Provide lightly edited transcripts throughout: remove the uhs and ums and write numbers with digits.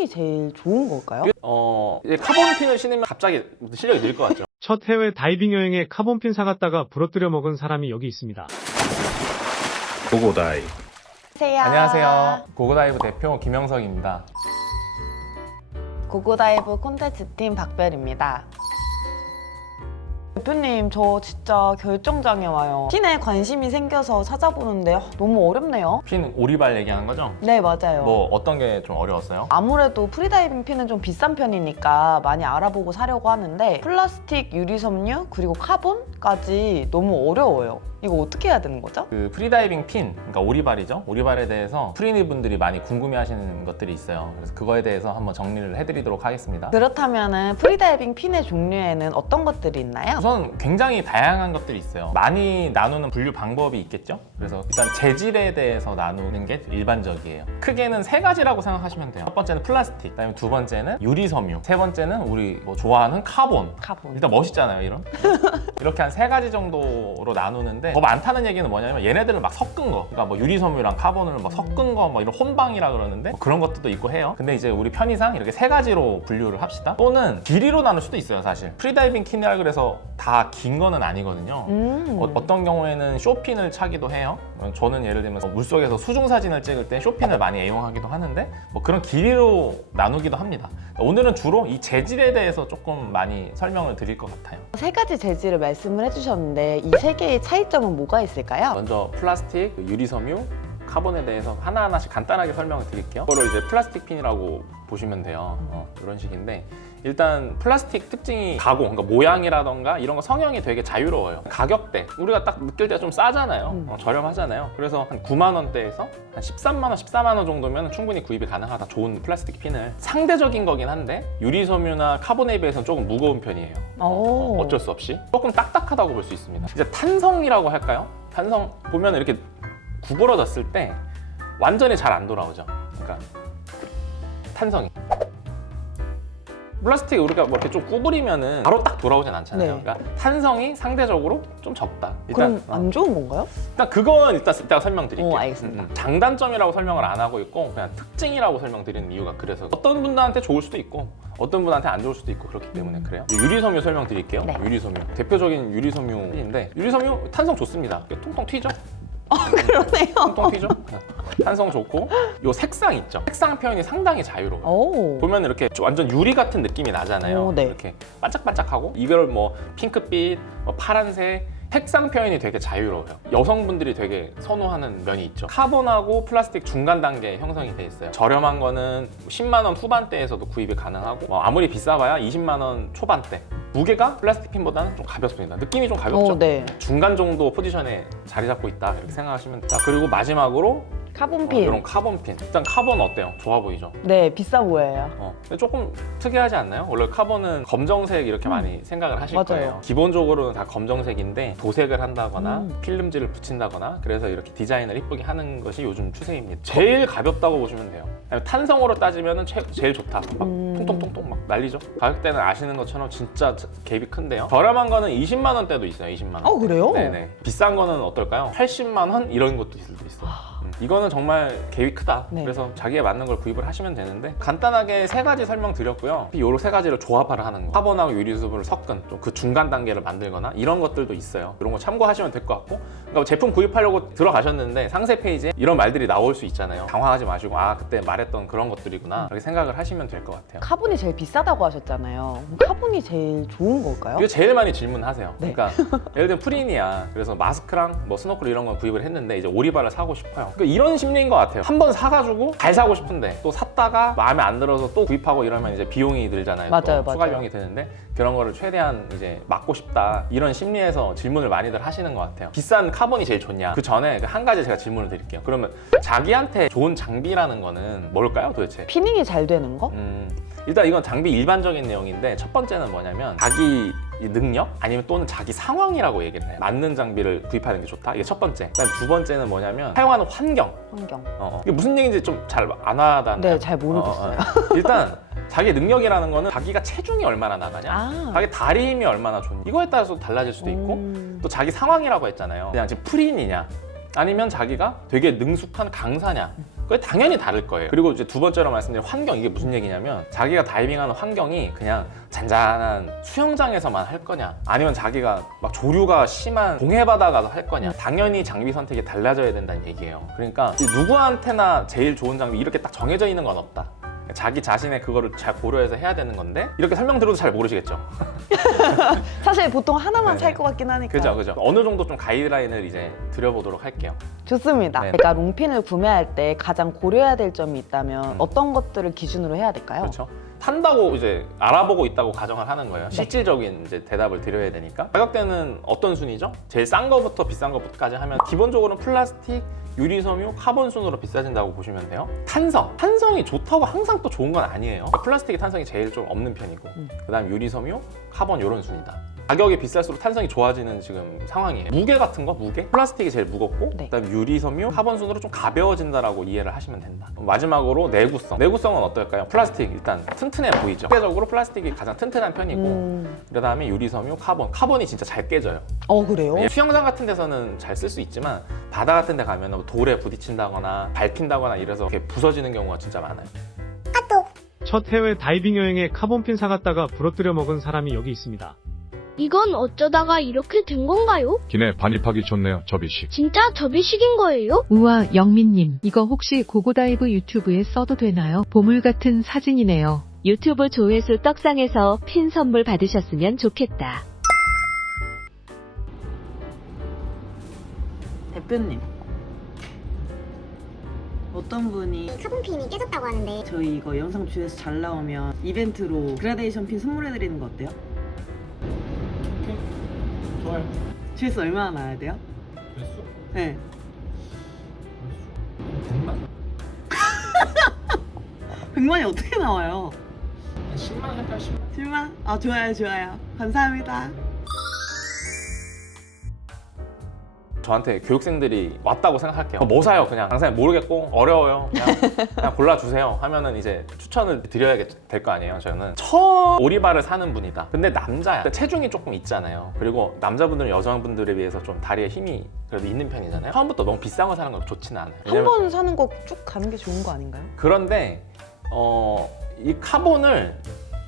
카본이 제일 좋은 걸까요? 이제 카본 핀을 신으면 갑자기 실력이 늘 것 같죠. 첫 해외 다이빙 여행에 카본핀 사갔다가 부러뜨려 먹은 사람이 여기 있습니다. 고고다이. 안녕하세요. 고고다이브 대표 김영석입니다. 고고다이브 콘텐츠팀 박별입니다. 대표님, 저 진짜 결정장애 와요. 핀에 관심이 생겨서 찾아보는데 너무 어렵네요. 핀 오리발 얘기하는 거죠? 네, 맞아요. 뭐 어떤 게 좀 어려웠어요? 아무래도 프리다이빙 핀은 좀 비싼 편이니까 많이 알아보고 사려고 하는데 플라스틱, 유리섬유, 그리고 카본까지 너무 어려워요. 이거 어떻게 해야 되는 거죠? 그 프리다이빙 핀, 그러니까 오리발이죠. 오리발에 대해서 프리니 분들이 많이 궁금해하시는 것들이 있어요. 그래서 그거에 대해서 한번 정리를 해드리도록 하겠습니다. 그렇다면 프리다이빙 핀의 종류에는 어떤 것들이 있나요? 우선 굉장히 다양한 것들이 있어요. 많이 나누는 분류 방법이 있겠죠. 그래서 일단 재질에 대해서 나누는 게 일반적이에요. 크게는 세 가지라고 생각하시면 돼요. 첫 번째는 플라스틱, 그다음에 두 번째는 유리섬유, 세 번째는 우리 뭐 좋아하는 카본. 일단 멋있잖아요, 이런. 이렇게 한 세 가지 정도로 나누는데 더 많다는 얘기는 뭐냐면 얘네들을 막 섞은 거, 그러니까 뭐 유리섬유랑 카본을 막 섞은 거, 뭐 이런 혼방이라 그러는데 뭐 그런 것들도 있고 해요. 근데 이제 우리 편의상 이렇게 세 가지로 분류를 합시다. 또는 길이로 나눌 수도 있어요, 사실. 프리다이빙 킨이라 그래서 다 긴 거는 아니거든요. 어떤 경우에는 쇼핀을 차기도 해요. 저는 예를 들면 물속에서 수중 사진을 찍을 때 쇼핀을 많이 애용하기도 하는데 뭐 그런 길이로 나누기도 합니다. 오늘은 주로 이 재질에 대해서 조금 많이 설명을 드릴 것 같아요. 세 가지 재질을 말씀을 해주셨는데 이 세 개의 차이점은 뭐가 있을까요? 먼저 플라스틱, 유리섬유, 카본에 대해서 하나하나씩 간단하게 설명을 드릴게요. 이거를 이제 플라스틱 핀이라고 보시면 돼요. 이런 식인데 일단 플라스틱 특징이 가공, 그러니까 모양이라던가 이런 거 성형이 되게 자유로워요. 가격대, 우리가 딱 느낄 때 좀 싸잖아요. 저렴하잖아요. 그래서 한 9만 원대에서 한 13만 원, 14만 원 정도면 충분히 구입이 가능하다. 좋은 플라스틱 핀을. 상대적인 거긴 한데 유리섬유나 카본에 비해서는 조금 무거운 편이에요. 어쩔 수 없이. 조금 딱딱하다고 볼 수 있습니다. 이제 탄성이라고 할까요? 탄성 보면 이렇게 구부러졌을 때 완전히 잘 안 돌아오죠. 그러니까 탄성이. 플라스틱 우리가 뭐 이렇게 좀 구부리면은 바로 딱 돌아오진 않잖아요. 네. 그러니까 탄성이 상대적으로 좀 적다. 그럼 안 좋은 건가요? 일단 그건 일단 이따가 설명드릴게요. 알겠습니다. 장단점이라고 설명을 안 하고 있고 그냥 특징이라고 설명드리는 이유가 그래서 어떤 분들한테 좋을 수도 있고 어떤 분한테 안 좋을 수도 있고 그렇기 때문에 그래요. 유리섬유 설명드릴게요. 네. 유리섬유 대표적인 유리섬유인데 유리섬유 탄성 좋습니다. 통통 튀죠? 그러네요. 통통 튀죠? 탄성 좋고 요 색상 있죠? 색상 표현이 상당히 자유로워요. 보면 이렇게 완전 유리 같은 느낌이 나잖아요. 네. 이렇게 반짝반짝하고 이걸 뭐 핑크빛, 뭐 파란색 색상 표현이 되게 자유로워요. 여성분들이 되게 선호하는 면이 있죠. 카본하고 플라스틱 중간 단계 형성이 돼 있어요. 저렴한 거는 10만 원 후반대에서도 구입이 가능하고 뭐 아무리 비싸봐야 20만 원 초반대. 무게가 플라스틱 핀보다는 좀 가볍습니다. 느낌이 좀 가볍죠? 네. 중간 정도 포지션에 자리 잡고 있다 이렇게 생각하시면 돼요. 그리고 마지막으로 카본핀. 이런 카본핀. 일단 카본 어때요? 좋아 보이죠? 네, 비싸 보여요. 근데 조금 특이하지 않나요? 원래 카본은 검정색 이렇게 많이 생각을 하실 맞아요. 거예요. 기본적으로는 다 검정색인데 도색을 한다거나 필름지를 붙인다거나 그래서 이렇게 디자인을 이쁘게 하는 것이 요즘 추세입니다. 제일 가볍다고 보시면 돼요. 탄성으로 따지면 제일 좋다. 막 통통통통 막 난리죠. 가격대는 아시는 것처럼 진짜 갭이 큰데요. 저렴한 거는 20만 원대도 있어요. 20만 원. 그래요? 네네. 비싼 거는 어떨까요? 80만 원 이런 것도 있을 수도 있어요. 이거는 정말 갭이 크다. 네. 그래서 자기에 맞는 걸 구입을 하시면 되는데 간단하게 세 가지 설명드렸고요. 요 세 가지를 조합을 하는 거. 카본하고 유리수분을 섞은 좀 그 중간 단계를 만들거나 이런 것들도 있어요. 이런 거 참고하시면 될 것 같고 그러니까 제품 구입하려고 들어가셨는데 상세 페이지에 이런 말들이 나올 수 있잖아요. 당황하지 마시고 아 그때 말했던 그런 것들이구나 이렇게 생각을 하시면 될 것 같아요. 카본이 제일 비싸다고 하셨잖아요. 카본이 제일 좋은 걸까요? 이거 제일 많이 질문하세요. 네. 그러니까 예를 들면 프린이야. 그래서 마스크랑 뭐 스노클 이런 건 구입을 했는데 이제 오리발을 사고 싶어요. 그러니까 이런 심리인 것 같아요. 한 번 사가지고 잘 사고 싶은데 또 샀다가 마음에 안 들어서 또 구입하고 이러면 이제 비용이 들잖아요. 맞아요, 추가 맞아요. 비용이 드는데 그런 거를 최대한 이제 막고 싶다 이런 심리에서 질문을 많이들 하시는 것 같아요. 비싼 카본이 제일 좋냐? 그 전에 한 가지 제가 질문을 드릴게요. 그러면 자기한테 좋은 장비라는 거는 뭘까요, 도대체? 피닝이 잘 되는 거? 일단 이건 장비 일반적인 내용인데 첫 번째는 뭐냐면 자기 능력 아니면 또는 자기 상황이라고 얘기를 해요. 맞는 장비를 구입하는 게 좋다. 이게 첫 번째. 그다음 두 번째는 뭐냐면 사용하는 환경. 이게 무슨 얘기인지 좀 잘 안 와닿나요? 네, 잘 모르겠어요. 일단 자기 능력이라는 거는 자기가 체중이 얼마나 나가냐, 자기 다리 힘이 얼마나 좋냐 이거에 따라서 달라질 수도 있고 또 자기 상황이라고 했잖아요. 그냥 지금 프린이냐 아니면 자기가 되게 능숙한 강사냐 그게 당연히 다를 거예요. 그리고 이제 두 번째로 말씀드린 환경, 이게 무슨 얘기냐면 자기가 다이빙하는 환경이 그냥 잔잔한 수영장에서만 할 거냐, 아니면 자기가 막 조류가 심한 동해바다 가서 할 거냐, 당연히 장비 선택이 달라져야 된다는 얘기예요. 그러니까 누구한테나 제일 좋은 장비 이렇게 딱 정해져 있는 건 없다. 자기 자신의 그거를 잘 고려해서 해야 되는 건데, 이렇게 설명드려도 잘 모르시겠죠? 사실 보통 하나만 네네. 살 것 같긴 하니까. 그죠. 어느 정도 좀 가이드라인을 이제 드려보도록 할게요. 좋습니다. 네. 그러니까 롱핀을 구매할 때 가장 고려해야 될 점이 있다면 어떤 것들을 기준으로 해야 될까요? 그렇죠. 탄다고 이제 알아보고 있다고 가정을 하는 거예요. 네. 실질적인 이제 대답을 드려야 되니까. 가격대는 어떤 순위죠? 제일 싼 거부터 비싼 거부터까지 하면 기본적으로는 플라스틱, 유리섬유, 카본 순으로 비싸진다고 보시면 돼요. 탄성이 좋다고 항상 또 좋은 건 아니에요. 플라스틱이 탄성이 제일 좀 없는 편이고, 그다음 유리섬유, 카본 이런 순이다. 가격이 비쌀수록 탄성이 좋아지는 지금 상황이에요. 무게 같은 거, 플라스틱이 제일 무겁고, 네. 그다음 유리섬유, 카본 순으로 좀 가벼워진다라고 이해를 하시면 된다. 마지막으로 내구성은 어떨까요? 플라스틱 일단 튼튼해 보이죠. 상대적으로 플라스틱이 가장 튼튼한 편이고, 그다음에 유리섬유, 카본이 진짜 잘 깨져요. 그래요? 수영장 같은 데서는 잘 쓸 수 있지만 바다 같은 데 가면 돌에 부딪힌다거나 밟힌다거나 이래서 이렇게 부서지는 경우가 진짜 많아요. 첫 해외 다이빙 여행에 카본핀 사갔다가 부러뜨려 먹은 사람이 여기 있습니다. 이건 어쩌다가 이렇게 된 건가요? 기내 반입하기 좋네요. 접이식. 진짜 접이식인 거예요? 우와, 영민님. 이거 혹시 고고다이브 유튜브에 써도 되나요? 보물 같은 사진이네요. 유튜브 조회수 떡상에서 핀 선물 받으셨으면 좋겠다. 대표님, 어떤 분이 카본핀이 깨졌다고 하는데 저희 이거 영상 조회수 잘 나오면 이벤트로 그라데이션 핀 선물해드리는 거 어때요? 좋아요. 조회수 얼마나 나야 돼요? 됐어? 네. 100만? 100만이 어떻게 나와요? 10만 할까요? 10만? 7만? 아, 좋아요. 감사합니다. 저한테 교육생들이 왔다고 생각할게요. 뭐 사요? 그냥 강사님 모르겠고 어려워요. 그냥 골라주세요 하면은 이제 추천을 드려야 될 거 아니에요. 저는 처음 오리발을 사는 분이다. 근데 남자야. 체중이 조금 있잖아요. 그리고 남자분들은 여성분들에 비해서 좀 다리에 힘이 그래도 있는 편이잖아요. 처음부터 너무 비싼 거 사는 건 좋지는 않아요. 한 번 사는 거 쭉 가는 게 좋은 거 아닌가요? 그런데 이 카본을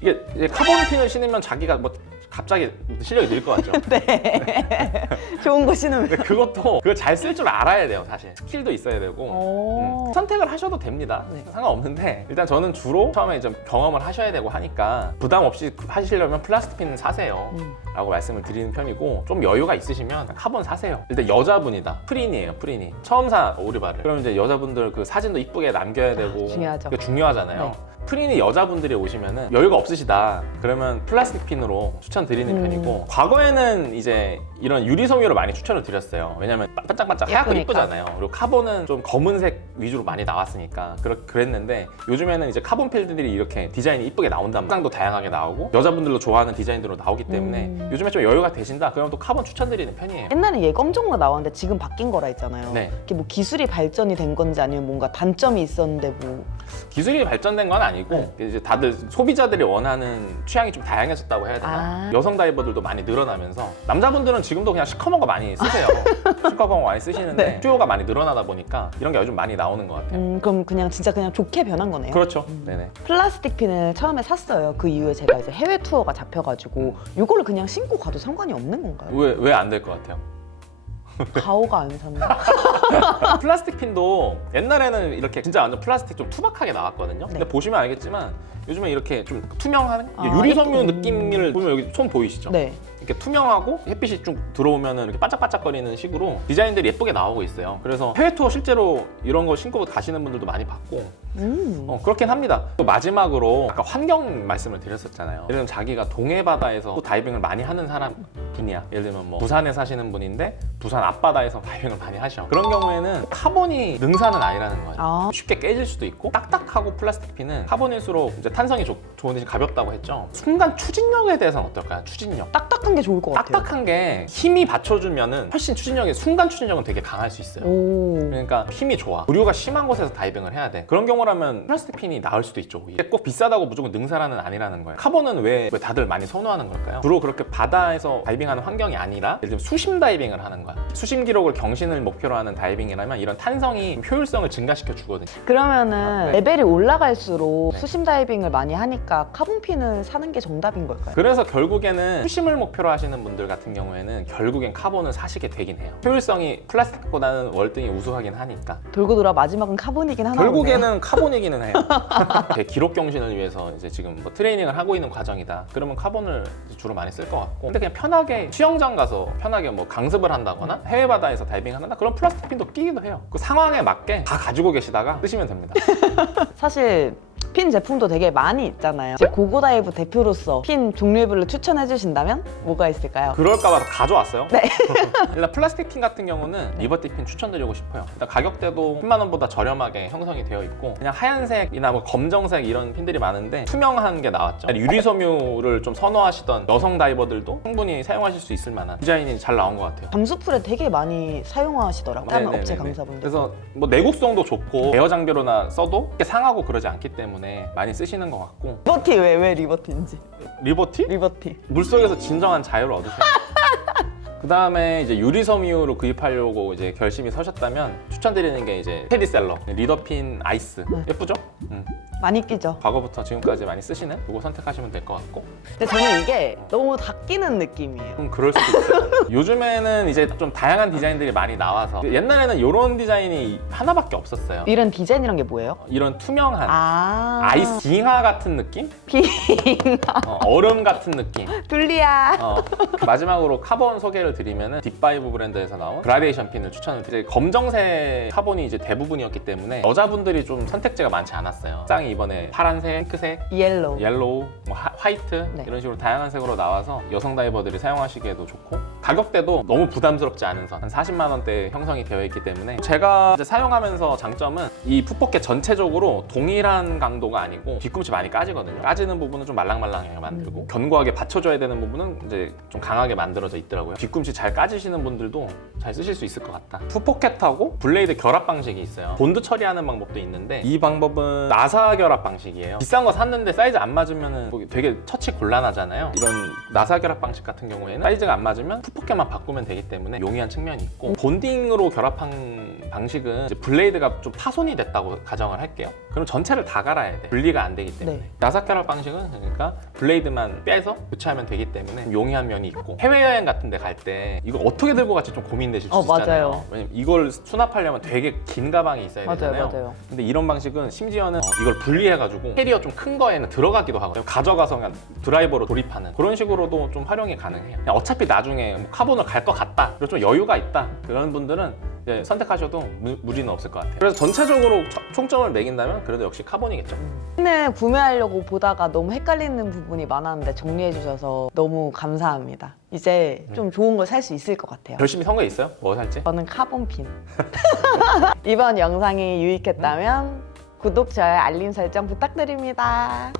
이게 카본핀을 신으면 자기가 뭐 갑자기 실력이 늘 것 같죠. 네. 좋은 거 신으면. 근데 그것도 그걸 잘 쓸 줄 알아야 돼요. 사실 스킬도 있어야 되고 선택을 하셔도 됩니다. 네. 상관없는데 일단 저는 주로 처음에 좀 경험을 하셔야 되고 하니까 부담 없이 하시려면 플라스틱 핀 사세요 라고 말씀을 드리는 편이고, 좀 여유가 있으시면 카본 사세요. 일단 여자분이다. 프린이에요. 프린이 처음 사 오리발을. 그럼 이제 여자분들 그 사진도 이쁘게 남겨야 되고 중요하죠. 그게 중요하잖아요. 네. 프린이 여자분들이 오시면은 여유가 없으시다 그러면 플라스틱 핀으로 추천드리는 편이고, 과거에는 이제 이런 유리섬유를 많이 추천을 드렸어요. 왜냐면 반짝반짝 하얗고 예쁘니까. 이쁘잖아요. 그리고 카본은 좀 검은색 위주로 많이 나왔으니까 그랬는데, 요즘에는 이제 카본 필드들이 이렇게 디자인이 이쁘게 나온단 말이에요. 색상도 다양하게 나오고 여자분들도 좋아하는 디자인들로 나오기 때문에 요즘에 좀 여유가 되신다 그러면 또 카본 추천드리는 편이에요. 옛날에 얘 검정거 나왔는데 지금 바뀐 거라 했잖아요. 네. 이게 뭐 기술이 발전이 된 건지 아니면 뭔가 단점이 있었는데 뭐. 기술이 발전된 건 아니고 이제 다들 소비자들이 원하는 취향이 좀 다양해졌다고 해야 되나? 여성 다이버들도 많이 늘어나면서 남자분들은 지금도 그냥 시커먼 거 많이 쓰세요. 시커먼 거 많이 쓰시는데 네. 수요가 많이 늘어나다 보니까 이런 게 요즘 많이 나오는 것 같아요. 그럼 그냥 진짜 그냥 좋게 변한 거네요. 그렇죠. 네네. 플라스틱 핀을 처음에 샀어요. 그 이후에 제가 이제 해외 투어가 잡혀가지고 이거를 그냥 신고 가도 상관이 없는 건가요? 왜 안 될 것 같아요? 가오가 안 산다. 플라스틱 핀도 옛날에는 이렇게 진짜 완전 플라스틱 좀 투박하게 나왔거든요. 근데 네. 보시면 알겠지만 요즘에 이렇게 좀 투명한 아, 유리섬유 예쁜. 느낌을 보면 여기 손 보이시죠? 네. 이렇게 투명하고 햇빛이 좀 들어오면 이렇게 반짝반짝거리는 식으로 디자인들이 예쁘게 나오고 있어요. 그래서 해외 투어 실제로 이런 거 신고 가시는 분들도 많이 봤고 그렇긴 합니다. 또 마지막으로 아까 환경 말씀을 드렸었잖아요. 예를 들면 자기가 동해바다에서 다이빙을 많이 하는 분이야. 예를 들면 뭐 부산에 사시는 분인데 부산 앞바다에서 다이빙을 많이 하셔. 그런 경우에는 카본이 능사는 아니라는 거예요. 아. 쉽게 깨질 수도 있고, 딱딱하고 플라스틱 핀은 카본일수록 이제 탄성이 좋은 대신 가볍다고 했죠. 순간 추진력에 대해서는 어떨까요? 추진력. 딱딱한 게 좋을 것 같아요. 딱딱한 게 힘이 받쳐주면은 훨씬 순간 추진력은 되게 강할 수 있어요. 오. 그러니까 힘이 좋아. 조류가 심한 곳에서 다이빙을 해야 돼. 그런 경우라면 플라스틱 핀이 나을 수도 있죠. 이게 꼭 비싸다고 무조건 능사라는 아니라는 거예요. 카본은 왜 다들 많이 선호하는 걸까요? 주로 그렇게 바다에서 다이빙 다이빙하는 환경이 아니라 예를 들면 수심 다이빙을 하는 거야. 수심 기록을 경신을 목표로 하는 다이빙이라면 이런 탄성이 효율성을 증가시켜 주거든요. 그러면은 네. 레벨이 올라갈수록 네. 수심 다이빙을 많이 하니까 카본핀을 사는 게 정답인 걸까요? 그래서 결국에는 수심을 목표로 하시는 분들 같은 경우에는 결국엔 카본을 사시게 되긴 해요. 효율성이 플라스틱보다는 월등히 우수하긴 하니까. 돌고 돌아 마지막은 카본이긴 하나 보네요. 결국에는 카본이기는 해요. 제 기록 경신을 위해서 이제 지금 뭐 트레이닝을 하고 있는 과정이다. 그러면 카본을 주로 많이 쓸 것 같고. 근데 그냥 편하게 수영장 가서 편하게 뭐 강습을 한다거나 해외 바다에서 다이빙을 한다. 그럼 플라스틱 핀도 끼기도 해요. 그 상황에 맞게 다 가지고 계시다가 쓰시면 됩니다. 사실 핀 제품도 되게 많이 있잖아요. 이제 고고다이브 대표로서 핀 종류별로 추천해 주신다면 뭐가 있을까요? 그럴까봐 가져왔어요. 네. 일단 플라스틱 핀 같은 경우는 리버티 핀 추천드리고 싶어요. 일단 가격대도 10만 원보다 저렴하게 형성이 되어 있고 그냥 하얀색이나 뭐 검정색 이런 핀들이 많은데 투명한 게 나왔죠. 유리섬유를 좀 선호하시던 여성 다이버들도 충분히 사용하실 수 있을 만한 디자인이 잘 나온 것 같아요. 감수풀에 되게 많이 사용하시더라고요. 다른 네네네네. 업체 강사분들. 그래서 뭐 내구성도 좋고 에어 장비로나 써도 이렇게 상하고 그러지 않기 때문에 많이 쓰시는 것 같고. 리버티 왜 리버티인지. 리버티? 리버티. 물속에서 진정한 자유를 얻으세요. 그 다음에 이제 유리섬유로 구입하려고 이제 결심이 서셨다면 추천드리는 게 이제 테디셀러 리더핀 아이스. 예쁘죠? 많이 끼죠. 과거부터 지금까지 많이 쓰시는 그거 선택하시면 될 것 같고. 근데 저는 이게 너무 다 끼는 느낌이에요. 그럴 수도 있어요. 요즘에는 이제 좀 다양한 디자인들이 많이 나와서 옛날에는 이런 디자인이 하나밖에 없었어요. 이런 디자인이란 게 뭐예요? 이런 투명한 아이스 아이스 빙하 같은 느낌? 빙하 얼음 같은 느낌. 둘리야. 마지막으로 카본 소개를 드리면은 딥바이브 브랜드에서 나온 그라데이션 핀을 추천을 드려요. 이제 검정색 카본이 이제 대부분이었기 때문에 여자분들이 좀 선택지가 많지 않았어요. 쌍이 이번에 파란색, 핑크색, 옐로우. 옐로우, 뭐 화이트 네. 이런 식으로 다양한 색으로 나와서 여성 다이버들이 사용하시기에도 좋고 가격대도 너무 부담스럽지 않은 선 한 40만 원대 형성이 되어 있기 때문에 제가 이제 사용하면서 장점은 이 풋포켓 전체적으로 동일한 강도가 아니고 뒤꿈치 많이 까지거든요. 까지는 부분은 좀 말랑말랑하게 만들고 견고하게 받쳐줘야 되는 부분은 이제 좀 강하게 만들어져 있더라고요. 뒤꿈치 잘 까지시는 분들도 잘 쓰실 수 있을 것 같다. 풋포켓하고 블레이드 결합 방식이 있어요. 본드 처리하는 방법도 있는데 이 방법은 나사 결합 방식이에요. 비싼 거 샀는데 사이즈 안 맞으면 되게 처치 곤란하잖아요. 이런 나사 결합 방식 같은 경우에는 사이즈가 안 맞으면 풋포켓만 바꾸면 되기 때문에 용이한 측면이 있고 본딩으로 결합한 방식은 이제 블레이드가 좀 파손이 됐다고 가정을 할게요. 그럼 전체를 다 갈아야 돼. 분리가 안 되기 때문에. 네. 나사 결합 방식은 그러니까 블레이드만 빼서 교체하면 되기 때문에 용이한 면이 있고 해외여행 같은 데 갈 때 이거 어떻게 들고 갈지 좀 고민되실 수 있잖아요. 맞아요. 왜냐면 이걸 수납하려면 되게 긴 가방이 있어야 되잖아요. 맞아요. 근데 이런 방식은 심지어는 이걸 분리해가지고 캐리어 좀 큰 거에는 들어가기도 하고 가져가서 그냥 드라이버로 조립하는 그런 식으로도 좀 활용이 가능해요. 그냥 어차피 나중에 뭐 카본을 갈 것 같다 그리고 좀 여유가 있다 그런 분들은 이제 선택하셔도 무리는 없을 것 같아요. 그래서 전체적으로 총점을 매긴다면 그래도 역시 카본이겠죠. 핀을 구매하려고 보다가 너무 헷갈리는 부분이 많았는데 정리해 주셔서 너무 감사합니다. 이제 좀 좋은 걸 살 수 있을 것 같아요. 결심이 선 거 있어요? 뭐 살지? 저는 카본핀. 이번 영상이 유익했다면 구독, 좋아요, 알림 설정 부탁드립니다.